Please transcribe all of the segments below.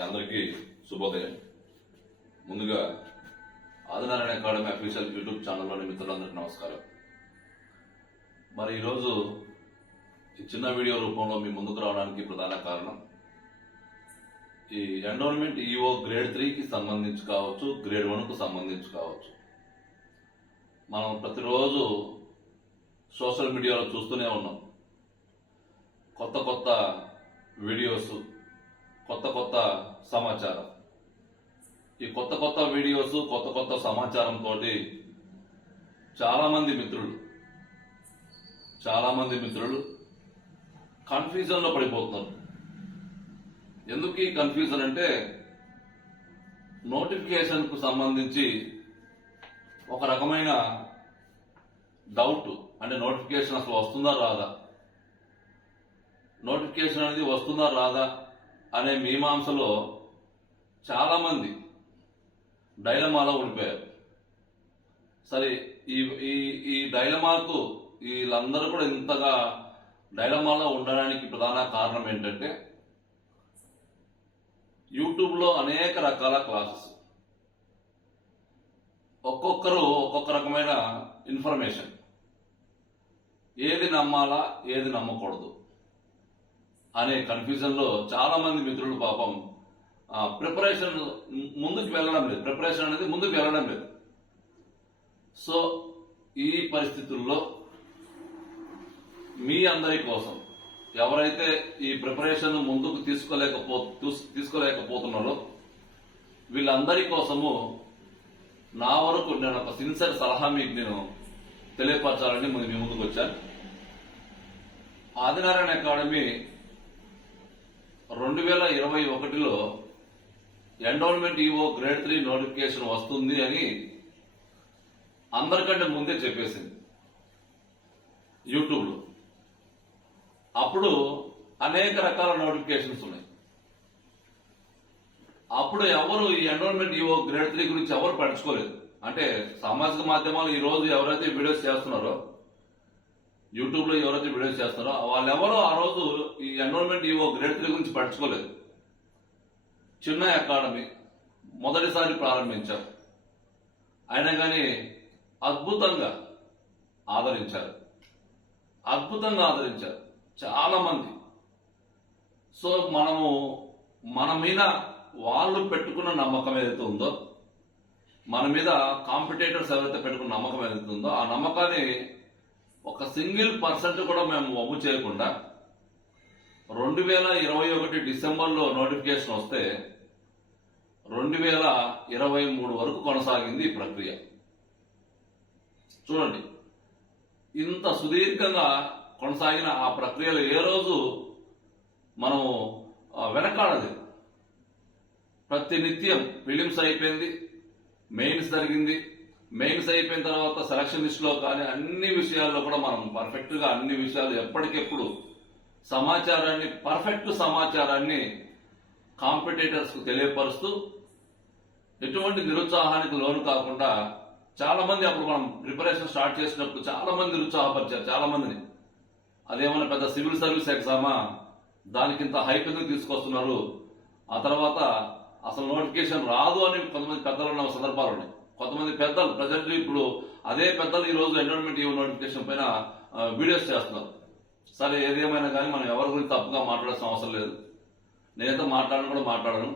Right, అందరికీ శుభోదయం. ముందుగా ఆదినారాయణ అకాడమీ అఫీషియల్ యూట్యూబ్ ఛానల్లోని మిత్రులందరికీ నమస్కారం. మరి ఈరోజు ఈ చిన్న వీడియో రూపంలో మీ ముందుకు రావడానికి ప్రధాన కారణం ఈ ఎండోన్మెంట్ ఈఓ గ్రేడ్ 3కి సంబంధించి కావచ్చు, గ్రేడ్ 1కు సంబంధించి కావచ్చు. మనం ప్రతిరోజు సోషల్ మీడియాలో చూస్తూనే ఉన్నాం. కొత్త కొత్త వీడియోస్, కొత్త కొత్త సమాచారం. ఈ కొత్త కొత్త వీడియోస్, కొత్త కొత్త సమాచారంతో చాలా మంది మిత్రులు కన్ఫ్యూజన్ లో పడిపోతున్నారు. ఎందుకు ఈ కన్ఫ్యూజన్ అంటే, నోటిఫికేషన్ కు సంబంధించి ఒక రకమైన డౌట్. అంటే నోటిఫికేషన్ అసలు వస్తుందా రాదా, నోటిఫికేషన్ అనేది వస్తుందా రాదా అనే మీమాంసలో చాలా మంది డైలమాలో ఉండిపోయారు. సరే, ఈ డైలమాకు వీళ్ళందరూ కూడా ఇంతగా డైలమాలో ఉండడానికి ప్రధాన కారణం ఏంటంటే, యూట్యూబ్లో అనేక రకాల క్లాసెస్, ఒక్కొక్కరు ఒక్కొక్క రకమైన ఇన్ఫర్మేషన్, ఏది నమ్మాలా ఏది నమ్మకూడదు అనే కన్ఫ్యూజన్ లో చాలా మంది మిత్రులు పాపం ప్రిపరేషన్ ముందుకు వెళ్ళడం లేదు. ప్రిపరేషన్ అనేది ముందుకు వెళ్ళడం లేదు. సో ఈ పరిస్థితుల్లో మీ అందరి కోసం, ఎవరైతే ఈ ప్రిపరేషన్ ముందుకు తీసుకోలేకపోతున్నారో వీళ్ళందరి కోసము నా వరకు నేను ఒక సిన్సియర్ సలహా మీకు నేను తెలియపరచాలని మీ ముందుకు వచ్చాను. ఆదినారాయణ అకాడమీ 2021లో ఎండోన్మెంట్ ఈఓ గ్రేడ్ 3 నోటిఫికేషన్ వస్తుంది అని అందరికంటే ముందే చెప్పేసింది యూట్యూబ్లో. అప్పుడు అనేక రకాల నోటిఫికేషన్స్ ఉన్నాయి. అప్పుడు ఎవరు ఈ ఎండోన్మెంట్ ఈఓ గ్రేడ్ 3 గురించి ఎవరు పట్టించుకోలేదు. అంటే సామాజిక మాధ్యమాలు ఈ రోజు ఎవరైతే వీడియోస్ చేస్తున్నారో, యూట్యూబ్ లో ఎవరైతే వీడియోస్ చేస్తున్నారో వాళ్ళెవరో ఆ రోజు ఈ ఎన్రోల్మెంట్ ఈఓ గ్రేడ్ 3 గురించి పట్టించుకోలేదు. చిన్న అకాడమీ మొదటిసారి ప్రారంభించారు, అయినా కానీ అద్భుతంగా ఆదరించారు చాలా మంది. సో మన మీద వాళ్ళు పెట్టుకున్న నమ్మకం ఏదైతే ఉందో, మన మీద కాంపిటేటర్స్ ఎవరైతే పెట్టుకున్న నమ్మకం ఏదైతే ఉందో, ఆ నమ్మకాన్ని ఒక సింగిల్ పర్సెంట్ కూడా మేము వమ్ము చేయకుండా 2021 డిసెంబర్లో నోటిఫికేషన్ వస్తే 2023 వరకు కొనసాగింది ఈ ప్రక్రియ. చూడండి, ఇంత సుదీర్ఘంగా కొనసాగిన ఆ ప్రక్రియలో ఏ రోజు మనం వెనకాడలేదు. ప్రతి నిత్యం ప్రిలిమ్స్ అయిపోయింది, మెయిన్స్ జరిగింది. మెయిన్స్ అయిపోయిన తర్వాత సెలక్షన్ లిస్ట్ లో కానీ అన్ని విషయాల్లో కూడా మనం పర్ఫెక్ట్ గా అన్ని విషయాలు ఎప్పటికెప్పుడు పర్ఫెక్ట్ సమాచారాన్ని కాంపిటేటర్స్ కు తెలియపరుస్తూ ఎటువంటి నిరుత్సాహానికి లోను కాకుండా చాలా మంది, అప్పుడు మనం ప్రిపరేషన్ స్టార్ట్ చేసినప్పుడు చాలా మంది నిరుత్సాహపరిచారు చాలా మందిని. అదేమన్నా పెద్ద సివిల్ సర్వీస్ ఎగ్జామా, దానికింత హైప్ ఎందుకు తీసుకొస్తున్నారు, ఆ తర్వాత అసలు నోటిఫికేషన్ రాదు అని కొంతమంది పెద్దలు ఉన్న సందర్భాలు ఉన్నాయి. కొంతమంది పెద్దలు ప్రజెంట్ ఇప్పుడు అదే పెద్దలు ఈ రోజు ఎండోన్మెంట్ ఈఓ నోటిఫికేషన్ పైన వీడియోస్ చేస్తున్నారు. సరే, ఏదేమైనా కానీ మనం ఎవరి గురించి తప్పుగా మాట్లాడాల్సిన అవసరం లేదు. నేనైతే మాట్లాడను,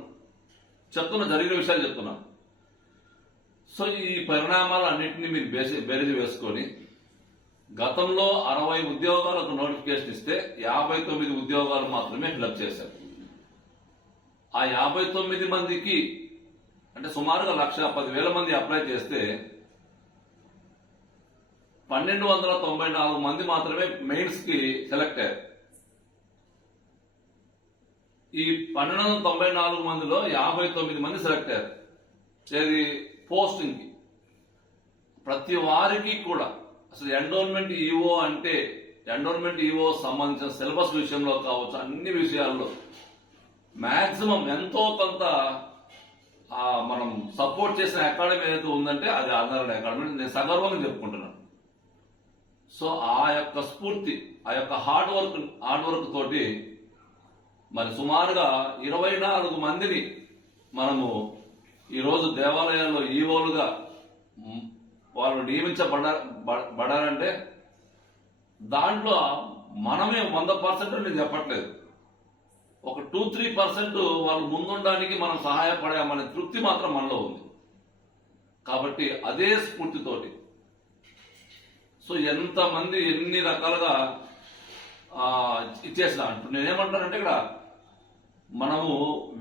జరిగిన విషయాలు చెప్తున్నా. సో ఈ పరిణామాలు అన్నింటినీ మీరు బేరీజు వేసుకొని, గతంలో 60 ఉద్యోగాలకు నోటిఫికేషన్ ఇస్తే 59 ఉద్యోగాలు మాత్రమే ఫిలప్ చేశారు. ఆ 59 మందికి అంటే సుమారుగా 1,10,000 మంది అప్లై చేస్తే 1,294 మంది మాత్రమే మెయిన్స్ కి సెలెక్ట్ అయ్యారు. ఈ 1,294 మందిలో 59 మంది సెలెక్ట్ అయ్యారు. ఏది పోస్టింగ్ కి. ప్రతి వారికి కూడా అసలు ఎండోన్మెంట్ ఈఓ సంబంధించిన సిలబస్ విషయంలో కావచ్చు, అన్ని విషయాల్లో మాక్సిమం ఎంతో కొంత మనం సపోర్ట్ చేసిన అకాడమీ ఏదైతే ఉందంటే అది ఆదినారాయణ అకాడమీ. నేను సగర్వంగా చెప్పుకుంటున్నాను. సో ఆ యొక్క స్ఫూర్తి, ఆ యొక్క హార్డ్ వర్క్ తోటి మరి సుమారుగా 24 మందిని మనము ఈరోజు దేవాలయాల్లో ఈవోలుగా వాళ్ళు నియమించబడారంటే దాంట్లో మనమే 100% నేను చెప్పట్లేదు, ఒక 2-3% వాళ్ళు ముందుండడానికి మనం సహాయపడామనే తృప్తి మాత్రం మనలో ఉంది. కాబట్టి అదే స్ఫూర్తితోటి సో ఎంతమంది ఎన్ని రకాలుగా ఇచ్చేసిన అంటూ నేనేమంటానంటే ఇక్కడ మనము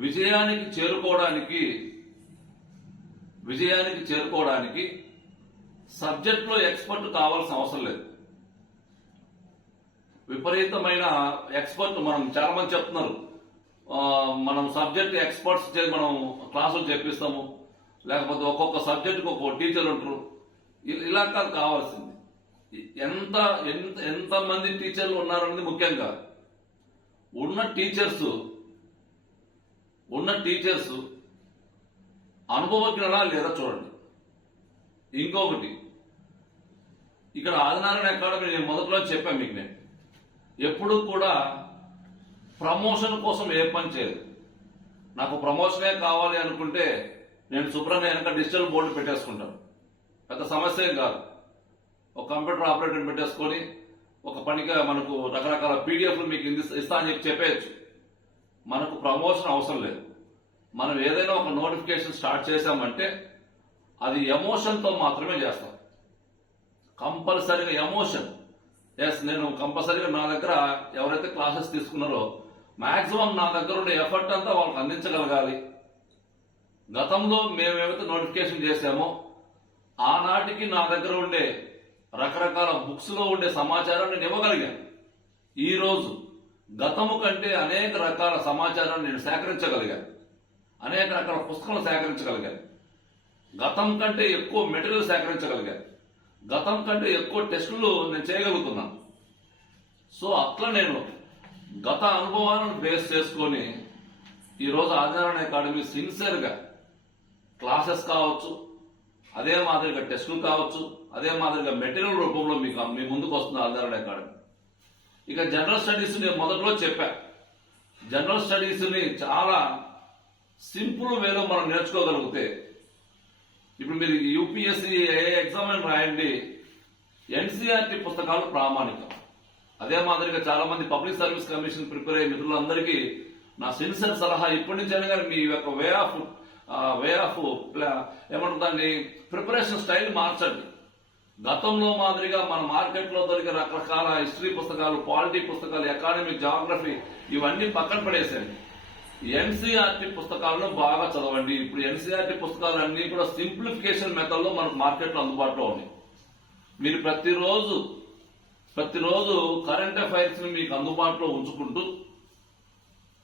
విజయానికి చేరుకోవడానికి సబ్జెక్ట్లో ఎక్స్పర్ట్ కావాల్సిన అవసరం లేదు. విపరీతమైన ఎక్స్పర్ట్ మనం చాలా మంది చెప్తున్నారు, మనం సబ్జెక్ట్ ఎక్స్పర్ట్స్ మనం క్లాసులు చెప్పిస్తాము, లేకపోతే ఒక్కొక్క సబ్జెక్టుకు ఒక్కొక్క టీచర్ ఉంటారు. ఇలా కాదు కావాల్సింది. ఎంతమంది టీచర్లు ఉన్నారనేది ముఖ్యం కాదు. ఉన్న టీచర్స్ అనుభవజ్ఞులా లేదా చూడండి. ఇంకొకటి, ఇక్కడ ఆదినారాయణ అకాడమీ నేను మొదట్లో చెప్పాను మీకు, నేను ఎప్పుడు కూడా ప్రమోషన్ కోసం ఏ పని చేయదు. నాకు ప్రమోషనే కావాలి అనుకుంటే నేను శుభ్రంగా వెనక డిజిటల్ బోర్డు పెట్టేసుకుంటాను, పెద్ద సమస్య ఏం కాదు. ఒక కంప్యూటర్ ఆపరేటర్ పెట్టేసుకొని ఒక పనిగా మనకు రకరకాల పీడిఎఫ్లు మీకు ఇస్తా అని చెప్పేయచ్చు. మనకు ప్రమోషన్ అవసరం లేదు. మనం ఏదైనా ఒక నోటిఫికేషన్ స్టార్ట్ చేశామంటే అది ఎమోషన్తో మాత్రమే చేస్తాం. కంపల్సరీగా ఎమోషన్. నేను కంపల్సరీగా నా దగ్గర ఎవరైతే క్లాసెస్ తీసుకున్నారో మాక్సిమం నా దగ్గర ఉండే ఎఫర్ట్ అంతా వాళ్ళకి అందించగలగాలి. గతంలో మేమేమైతే నోటిఫికేషన్ చేశామో ఆనాటికి నా దగ్గర ఉండే రకరకాల బుక్స్ లో ఉండే సమాచారాన్ని నేను ఇవ్వగలిగాను. ఈరోజు గతము కంటే అనేక రకాల సమాచారాన్ని నేను సేకరించగలిగాను, అనేక రకాల పుస్తకాలు సేకరించగలిగాను, గతం కంటే ఎక్కువ మెటీరియల్ సేకరించగలిగాను, గతం కంటే ఎక్కువ టెస్టులు నేను చేయగలుగుతున్నాను. సో అట్లా నేను గత అనుభవాలను బేస్ చేసుకొని ఈరోజు ఆదినారాయణ అకాడమీ సిన్సియర్గా క్లాసెస్ కావచ్చు, అదే మాదిరిగా టెస్టులు కావచ్చు, అదే మాదిరిగా మెటీరియల్ రూపంలో మీ ముందుకు వస్తుంది ఆదినారాయణ అకాడమీ. ఇక జనరల్ స్టడీస్ నేను మొదట్లో చెప్పా, జనరల్ స్టడీస్ ని చాలా సింపుల్ వేలో మనం నేర్చుకోగలిగితే, ఇప్పుడు మీరు యూపీఎస్సీ ఏ ఎగ్జామ్ అని రాయండి, ఎన్సీఆర్టీ పుస్తకాలు ప్రామాణికం. అదే మాదిరిగా చాలా మంది పబ్లిక్ సర్వీస్ కమిషన్ ప్రిపేర్ అయ్యే మిత్రులందరికీ నా సిన్సియర్ సలహా ఇప్పటి నుంచైనా కానీ మీ యొక్క వే ఆఫ్ ఏమంటుందండి ప్రిపరేషన్ స్టైల్ మార్చండి. గతంలో మాదిరిగా మన మార్కెట్లో దొరికే రకరకాల హిస్టరీ పుస్తకాలు, పాలిటీ పుస్తకాలు, ఎకానమీ, జాగ్రఫీ ఇవన్నీ పక్కన పడేసేయండి. ఎన్సీఆర్టీ పుస్తకాలను బాగా చదవండి. ఇప్పుడు ఎన్సీఆర్టీ పుస్తకాలు అన్ని కూడా సింప్లిఫికేషన్ మెథడ్ లో మనకు మార్కెట్లో అందుబాటులో ఉన్నాయి. మీరు ప్రతిరోజు కరెంట్ అఫైర్స్ ని మీకు అందుబాటులో ఉంచుకుంటూ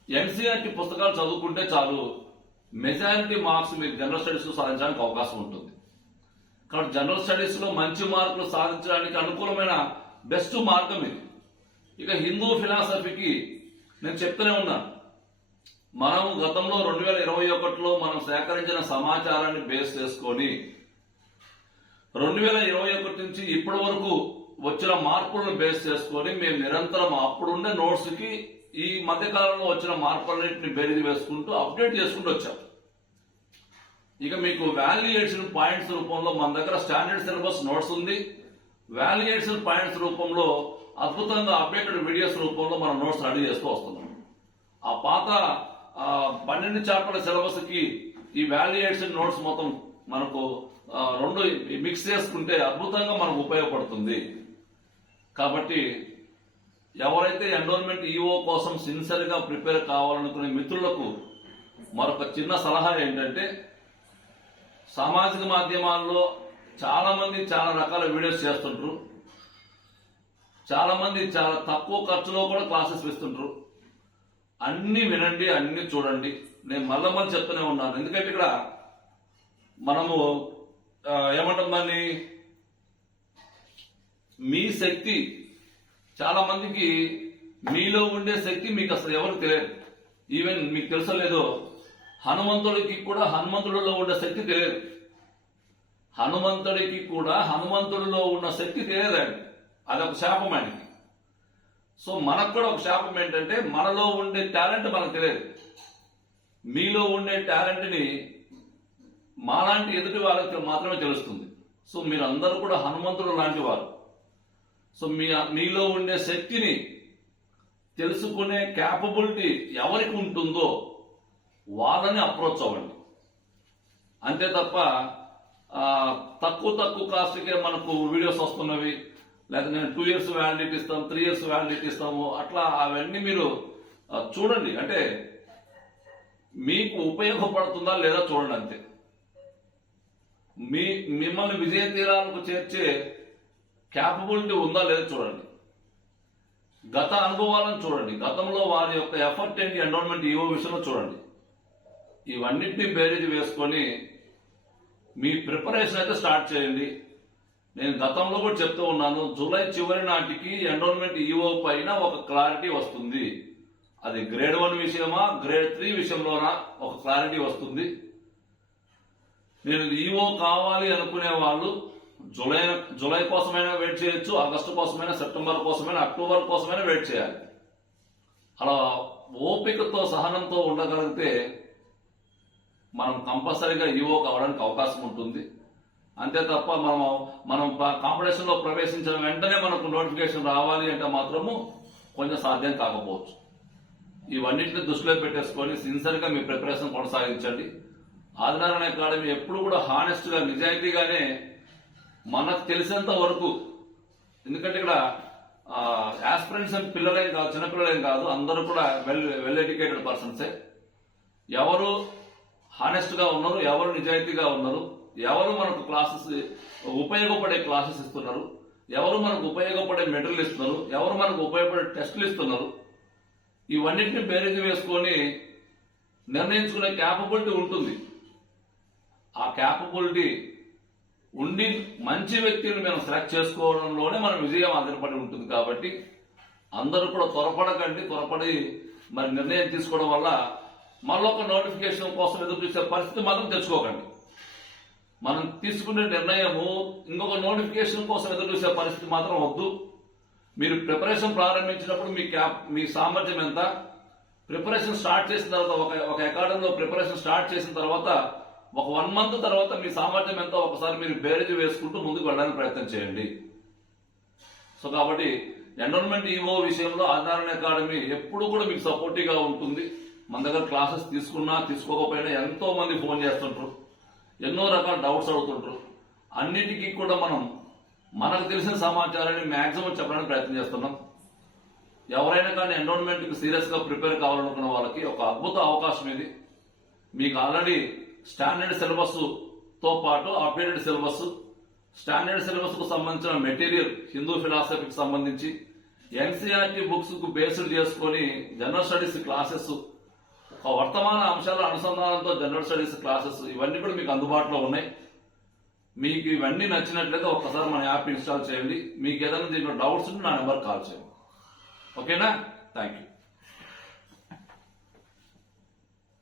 ఎన్సీఆర్టీ పుస్తకాలు చదువుకుంటే చాలు, మెజారిటీ మార్క్స్ మీరు జనరల్ స్టడీస్ లో సాధించడానికి అవకాశం ఉంటుంది. కాబట్టి జనరల్ స్టడీస్ లో మంచి మార్కులు సాధించడానికి అనుకూలమైన బెస్ట్ మార్గం ఇది. ఇక హిందూ ఫిలాసఫీకి నేను చెప్తూనే ఉన్నాను, మనం గతంలో 2021లో మనం సేకరించిన సమాచారాన్ని బేస్ చేసుకొని 2021 నుంచి ఇప్పటి వరకు వచ్చిన మార్పులను బేస్ చేసుకొని మేము నిరంతరం అప్పుడుండే నోట్స్ కి ఈ మధ్యకాలంలో వచ్చిన మార్పులన్నింటినీ బేరీజ్ వేసుకుంటూ అప్డేట్ చేసుకుంటూ వచ్చాం. ఇక మీకు వాల్యుయేషన్ పాయింట్స్ రూపంలో మన దగ్గర స్టాండర్డ్ సిలబస్ నోట్స్ ఉంది. వాల్యుయేషన్ పాయింట్స్ రూపంలో అద్భుతంగా అప్డేటెడ్ వీడియోస్ రూపంలో మనం నోట్స్ రెడీ చేస్తూ వస్తున్నాం. ఆ పాత 12 చాప్టర్ల సిలబస్ కి ఈ వాల్యుయేషన్ నోట్స్ మొత్తం మనకు రెండు మిక్స్ చేసుకుంటే అద్భుతంగా మనకు ఉపయోగపడుతుంది. కాబట్టి ఎవరైతే ఎన్రోల్మెంట్ ఈఓ కోసం సిన్సియర్ గా ప్రిపేర్ కావాలనుకునే మిత్రులకు మరొక చిన్న సలహా ఏంటంటే, సామాజిక మాధ్యమాల్లో చాలా మంది చాలా రకాల వీడియోస్ చేస్తుంటారు, చాలా మంది చాలా తక్కువ ఖర్చులో కూడా క్లాసెస్ ఇస్తుంటారు. అన్ని వినండి, అన్ని చూడండి. నేను మళ్ళీ చెప్తూనే ఉన్నాను, ఎందుకంటే ఇక్కడ మనము ఏమంటాం దాన్ని, మీ శక్తి చాలా మందికి మీలో ఉండే శక్తి మీకు అసలు ఎవరు తెలియదు. ఈవెన్ మీకు తెలుసో లేదో, హనుమంతుడికి కూడా హనుమంతుడిలో ఉండే శక్తి తెలియదు. హనుమంతుడికి కూడా హనుమంతుడిలో ఉన్న శక్తి తెలియదండి. అదొక శాపం ఆయనకి. సో మనకు కూడా ఒక శాపం ఏంటంటే మనలో ఉండే టాలెంట్ మనకు తెలియదు. మీలో ఉండే టాలెంట్ ని మాలాంటి ఎదుటి వాళ్ళకి మాత్రమే తెలుస్తుంది. సో మీరందరూ కూడా హనుమంతుడు లాంటి వారు. సో మీలో ఉండే శక్తిని తెలుసుకునే క్యాపబిలిటీ ఎవరికి ఉంటుందో వాళ్ళని అప్రోచ్ అవ్వండి. అంతే తప్ప తక్కువ కాస్ట్కే మనకు వీడియోస్ వస్తున్నవి, లేదా నేను 2 years వ్యాలిడిటీ ఇస్తాం, 3 years వ్యాలిడిటీ ఇస్తాము, అట్లా అవన్నీ మీరు చూడండి. అంటే మీకు ఉపయోగపడుతుందా లేదా చూడండి అంతే. మిమ్మల్ని విజయ తీరాలకు చేర్చే క్యాపబిలిటీ ఉందా లేదా చూడండి. గత అనుభవాలను చూడండి, గతంలో వారి యొక్క ఎఫర్ట్ ఏంటి, ఎన్రోల్మెంట్ ఈవో విషయంలో చూడండి. ఇవన్నింటినీ బేరీజ్ వేసుకొని మీ ప్రిపరేషన్ అయితే స్టార్ట్ చేయండి. నేను గతంలో కూడా చెప్తూ ఉన్నాను, జూలై చివరి నాటికి ఎన్రోల్మెంట్ ఈవో పైన ఒక క్లారిటీ వస్తుంది. అది గ్రేడ్ 1 విషయమా, గ్రేడ్ 3 విషయంలోనా ఒక క్లారిటీ వస్తుంది. నేను ఈవో కావాలి అనుకునే వాళ్ళు జూలై కోసమైనా వెయిట్ చేయొచ్చు, ఆగస్టు కోసమైనా, సెప్టెంబర్ కోసమైనా, అక్టోబర్ కోసమైనా వెయిట్ చేయాలి. అలా ఓపికతో సహనంతో ఉండగలిగితే మనం కంపల్సరీగా ఈవో కావడానికి అవకాశం ఉంటుంది. అంతే తప్ప మనం కాంపిటీషన్ లో ప్రవేశించిన వెంటనే మనకు నోటిఫికేషన్ రావాలి అంటే మాత్రము కొంచెం సాధ్యం కాకపోవచ్చు. ఇవన్నింటిని దృష్టిలో పెట్టేసుకొని సిన్సియర్ గా మీ ప్రిపరేషన్ కొనసాగించండి. ఆదినారాయణ అకాడమీ ఎప్పుడు కూడా హానెస్ట్ గా, నిజాయితీగానే మనకు తెలిసినంత వరకు, ఎందుకంటే ఇక్కడ ఆస్పిరెంట్స్ అని పిల్లలేం కాదు, చిన్నపిల్లలేం కాదు, అందరూ కూడా వెల్ ఎడ్యుకేటెడ్ పర్సన్సే. ఎవరు హానెస్ట్ గా ఉన్నారు, ఎవరు నిజాయితీగా ఉన్నారు, ఎవరు మనకు క్లాసెస్ ఉపయోగపడే క్లాసెస్ ఇస్తున్నారు, ఎవరు మనకు ఉపయోగపడే మెటీరియల్ ఇస్తున్నారు, ఎవరు మనకు ఉపయోగపడే టెస్టులు ఇస్తున్నారు, ఇవన్నింటినీ బేరీజ్ వేసుకొని నిర్ణయించుకునే క్యాపబిలిటీ ఉంటుంది. ఆ క్యాపబిలిటీ ఉండి మంచి వ్యక్తిని మనం సెలెక్ట్ చేసుకోవడంలోనే మన విజయం ఆధారపడి ఉంటుంది. కాబట్టి అందరూ కూడా త్వరపడి మరి నిర్ణయం తీసుకోవడం వల్ల మళ్ళొక నోటిఫికేషన్ కోసం ఎదురు చూసే పరిస్థితి మాత్రం తెచ్చుకోకండి. మనం తీసుకునే నిర్ణయము ఇంకొక నోటిఫికేషన్ కోసం ఎదురు చూసే పరిస్థితి మాత్రం వద్దు. మీరు ప్రిపరేషన్ ప్రారంభించినప్పుడు మీ సామర్థ్యం ఎంత, ప్రిపరేషన్ స్టార్ట్ చేసిన తర్వాత ఒక అకాడమీలో ప్రిపరేషన్ స్టార్ట్ చేసిన తర్వాత ఒక 1 month తర్వాత మీ సామర్థ్యం ఎంతో ఒకసారి మీరు బేరేజ్ వేసుకుంటూ ముందుకు వెళ్ళడానికి ప్రయత్నం చేయండి. సో కాబట్టి ఎన్రోల్మెంట్ ఈవో విషయంలో ఆదినారాయణ అకాడమీ ఎప్పుడు కూడా మీకు సపోర్టివ్ గా ఉంటుంది. మన దగ్గర క్లాసెస్ తీసుకున్నా తీసుకోకపోయినా ఎంతో మంది ఫోన్ చేస్తుంటారు, ఎన్నో రకాల డౌట్స్ అడుగుతుంటారు. అన్నిటికీ కూడా మనకు తెలిసిన సమాచారాన్ని మాక్సిమం చెప్పడానికి ప్రయత్నం చేస్తున్నాం. ఎవరైనా కానీ ఎన్రోల్మెంట్ కి సీరియస్ గా ప్రిపేర్ కావాలనుకున్న వాళ్ళకి ఒక అద్భుత అవకాశం ఇది. మీకు ఆల్రెడీ స్టాండర్డ్ సిలబస్ తో పాటు అప్డేటెడ్ సిలబస్, స్టాండర్డ్ సిలబస్ కు సంబంధించిన మెటీరియల్, హిందూ ఫిలాసఫీకి సంబంధించి ఎన్సీఆర్టీ బుక్స్ కు బేస్డ్ చేసుకుని జనరల్ స్టడీస్ క్లాసెస్, వర్తమాన అంశాల అనుసంధానంతో జనరల్ స్టడీస్ క్లాసెస్, ఇవన్నీ కూడా మీకు అందుబాటులో ఉన్నాయి. మీకు ఇవన్నీ నచ్చినట్లయితే ఒక్కసారి మన యాప్ ఇన్స్టాల్ చేయండి. మీకు ఏదైనా దీంట్లో డౌట్స్ ఉంటే నా నెంబర్ కాల్ చేయండి. ఓకేనా? Thank you.